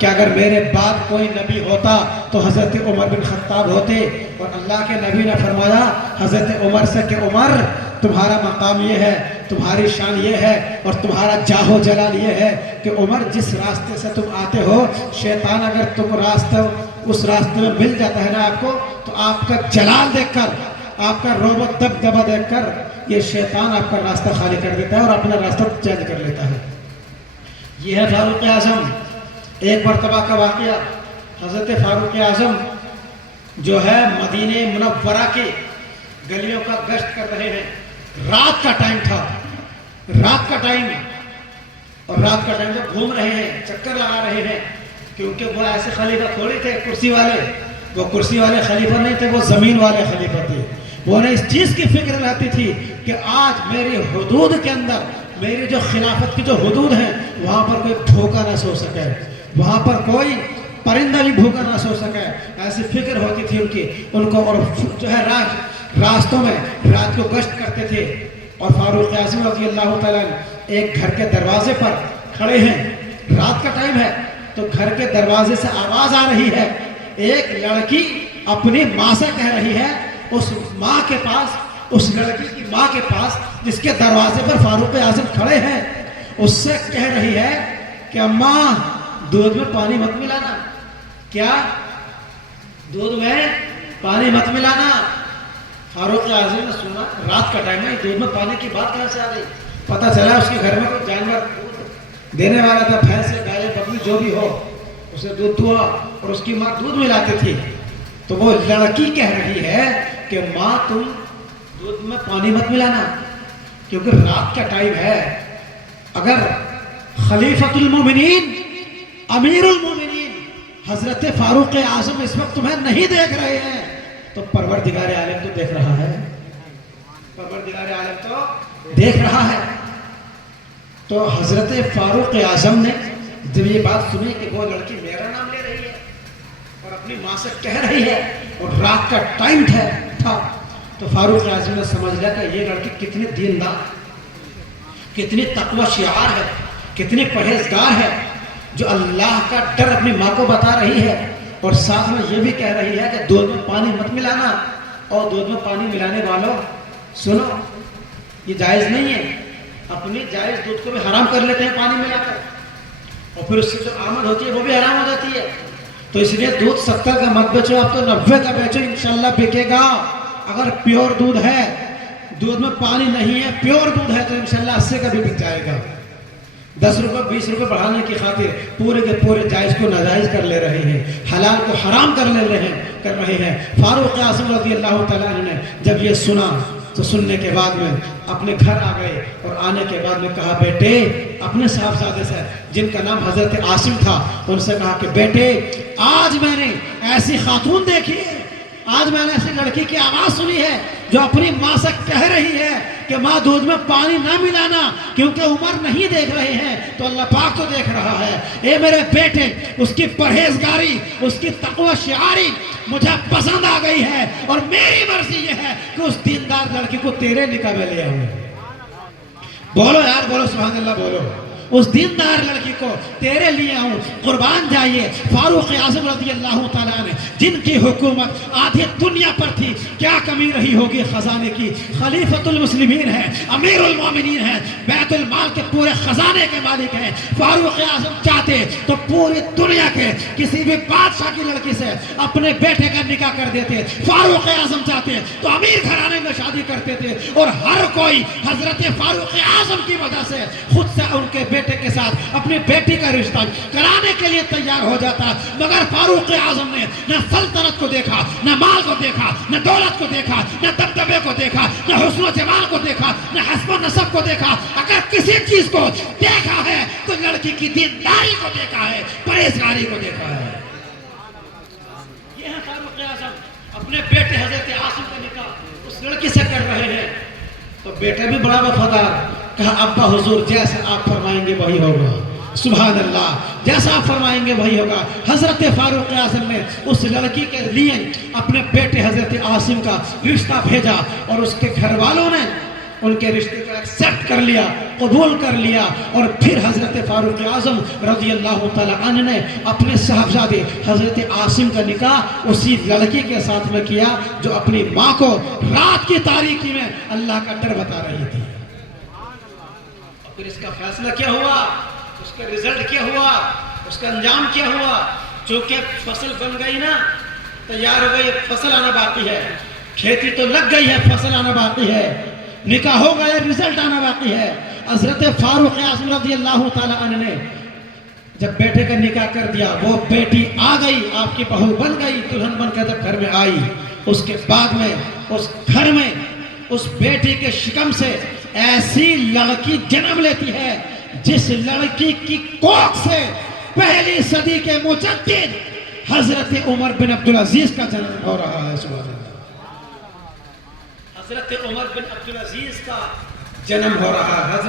کہ اگر میرے بعد کوئی نبی ہوتا تو حضرت عمر بن خطاب ہوتے، اور اللہ کے نبی نے فرمایا حضرت عمر سے کہ عمر تمہارا مقام یہ ہے، تمہاری شان یہ ہے، اور تمہارا جاہ و جلال یہ ہے کہ عمر جس راستے سے تم آتے ہو، شیطان اگر تم اس راستے میں مل جاتا ہے نا آپ کو، تو آپ کا جلال دیکھ کر، آپ کا روب و دبدبہ دیکھ کر یہ شیطان آپ کا راستہ خالی کر دیتا ہے اور اپنا راستہ چینج کر لیتا ہے۔ یہ ہے فاروق اعظم۔ ایک مرتبہ کا واقعہ، حضرت فاروق اعظم جو ہے مدینہ منورہ کے گلیوں کا گشت کر رہے ہیں، رات کا ٹائم تھا، رات کا ٹائم، اور رات کا ٹائم جب گھوم رہے ہیں، چکر لگا رہے ہیں، کیونکہ وہ ایسے خلیفہ تھوڑی تھے کرسی والے، وہ کرسی والے خلیفہ نہیں تھے، وہ زمین والے خلیفہ تھے۔ وہ انہیں اس چیز کی فکر رہتی تھی کہ آج میری حدود کے اندر، میری جو خلافت کی جو حدود ہیں، وہاں پر کوئی بھوکا نہ سو سکے، وہاں پر کوئی پرندہ بھی بھوکا نہ سو سکے، ایسی فکر ہوتی تھی ان کو، اور جو ہے راستوں میں رات کو گشت کرتے تھے۔ اور فاروق اعظم رضی اللہ تعالیٰ ایک گھر کے دروازے پر کھڑے ہیں، رات کا ٹائم ہے، تو گھر کے دروازے سے آواز آ رہی ہے، ایک لڑکی اپنی ماں سے کہہ رہی ہے، اس ماں کے پاس، اس لڑکی کی ماں کے پاس جس کے دروازے پر فاروق اعظم کھڑے ہیں، اس سے کہہ رہی ہے کہ اماں دودھ میں پانی مت ملانا۔ کیا؟ دودھ میں پانی مت ملانا۔ فاروق اعظم نے سنا رات کا ٹائم ہے، دودھ میں پانی کی بات کہاں سے آ گئی؟ پتہ چلا اس کے گھر میں کوئی جانور دودھ دینے والا تھا، بھینس یا گائے بکری جو بھی ہو، اسے دودھ دھوا اور اس کی ماں دودھ ملاتی تھی۔ تو وہ لڑکی کہہ رہی ہے کہ ماں تم دودھ میں پانی مت ملانا، کیونکہ رات کا ٹائم ہے، اگر خلیفۃ المومنین، امیر المومنین حضرت فاروق اعظم اس وقت تمہیں نہیں دیکھ رہے ہیں تو پروردگار عالم تو دیکھ رہا ہے، پروردگار عالم تو دیکھ رہا ہے۔ تو حضرت فاروق اعظم نے جب یہ بات سنی کہ وہ لڑکی میرا نام لے رہی ہے اور اپنی ماں سے کہہ رہی ہے، اور رات کا ٹائم تھا، تو فاروق اعظم نے سمجھ لیا کہ یہ لڑکی کتنی دیندار، کتنی تقوی شعار ہے، کتنی پرہیزگار ہے، جو اللہ کا ڈر اپنی ماں کو بتا رہی ہے، اور ساتھ میں یہ بھی کہہ رہی ہے کہ دودھ میں پانی مت ملانا۔ اور دودھ میں پانی ملانے والوں سنو، یہ جائز نہیں ہے، اپنی جائز دودھ کو بھی حرام کر لیتے ہیں پانی ملا کر، اور پھر اس سے جو آمد ہوتی ہے وہ بھی حرام ہو جاتی ہے۔ تو اس لیے دودھ 70 کا مت بیچو، آپ تو 90 کا بیچو، انشاءاللہ بکے گا۔ اگر پیور دودھ ہے، دودھ میں پانی نہیں ہے، پیور دودھ ہے، تو انشاءاللہ 80 کا بھی بک جائے گا۔ 10 روپے 20 روپے بڑھانے کی خاطر پورے کے پورے جائز کو ناجائز کر لے رہے ہیں، حلال کو حرام کر رہے ہیں۔ فاروق اعظم رضی اللہ تعالیٰ عنہ نے جب یہ سنا تو سننے کے بعد میں اپنے گھر آ گئے، اور آنے کے بعد میں کہا بیٹے، اپنے صاحبزادے سے جن کا نام حضرت عاصم تھا، ان سے کہا کہ بیٹے آج میں نے ایسی خاتون دیکھی ہے، آج میں نے ایسی لڑکی کی آواز سنی ہے جو اپنی ماں سے کہہ رہی ہے کہ ماں دودھ میں پانی نہ ملانا، کیونکہ عمر نہیں دیکھ رہے ہیں تو اللہ پاک تو دیکھ رہا ہے۔ اے میرے بیٹے، اس کی پرہیزگاری، اس کی تقوی شعاری مجھے پسند آ گئی ہے، اور میری مرضی یہ ہے کہ اس دیندار لڑکی کو تیرے نکاح میں لے آؤں۔ بولو یار، بولو سبحان اللہ، بولو۔ اس دیندار لڑکی کو تیرے لیے آؤں، قربان جائیے۔ فاروق اعظم رضی اللہ تعالیٰ نے جن کی حکومت آدھی دنیا پر تھی، کیا کمی رہی ہوگی خزانے کی؟ خلیفۃ المسلمین ہے، امیر المومنین ہے، بیت المال کے پورے خزانے کے مالک ہیں۔ فاروق اعظم چاہتے تو پوری دنیا کے کسی بھی بادشاہ کی لڑکی سے اپنے بیٹے کا نکاح کر دیتے۔ فاروق اعظم چاہتے تو امیر گھرانے میں شادی کرتے تھے، اور ہر کوئی حضرت فاروق اعظم کی وجہ سے خود سے ان کے بیٹے کے ساتھ اپنی بیٹی کا رشتہ کرانے کے لیے تیار ہو جاتا۔ مگر فاروق اعظم نے نہ سلطنت کو دیکھا، نہ مال کو دیکھا، نہ دولت کو دیکھا، نہ دبدبے کو دیکھا، نہ حسن و جمال کو دیکھا، نہ حسب و نسب کو دیکھا۔ اگر کسی چیز کو دیکھا ہے تو لڑکی کی دینداری کو دیکھا ہے، پرہیزگاری کو دیکھا ہے۔ یہ ہے فاروق اعظم، اپنے بیٹے حضرت عاصم کا نکاح اس لڑکی سے کر رہے ہیں۔ تو بیٹا بھی بڑا وفادار، کہا ابا حضور جیسا آپ فرمائیں گے وہی ہوگا۔ سبحان اللہ، جیسا آپ فرمائیں گے وہی ہوگا۔ حضرت فاروق اعظم نے اس لڑکی کے لیے اپنے بیٹے حضرت عاصم کا رشتہ بھیجا، اور اس کے گھر والوں نے ان کے رشتے کو ایکسپٹ کر لیا۔ قبول کر لیا. اور پھر حضرت فاروق اعظم رضی اللہ تعالیٰ عنہ نے اپنے صاحبزادے حضرت عاصم کا نکاح اسی لڑکی کے ساتھ میں کیا جو اپنی ماں کو رات کی تاریکی میں اللہ کا ڈر بتا رہی تھی. اور پھر اس کا فیصلہ کیا ہوا, اس کا رزلٹ کیا ہوا, اس کا انجام کیا ہوا؟ چونکہ فصل بن گئی نا, تیار ہو گئی, فصل آنا باقی ہے. کھیتی تو لگ گئی ہے, فصل آنا باقی ہے. نکاح ہو گیا, رزلٹ آنا باقی ہے. حضرت فاروق اعظم رضی اللہ تعالیٰ عنہ نے جب بیٹے کا نکاح کر دیا, وہ بیٹی آ گئی, آپ کی بہو بن گئی, دلہن بن کر جب گھر میں آئی, اس کے بعد میں اس گھر میں اس بیٹی کے شکم سے ایسی لڑکی جنم لیتی ہے جس لڑکی کی کوکھ سے پہلی صدی کے مجدد حضرت عمر بن عبدالعزیز کا جنم ہو رہا ہے. سبحان اللہ, حضرت عمر بن عبدالعزیز کا جنم ہو رہا ہے.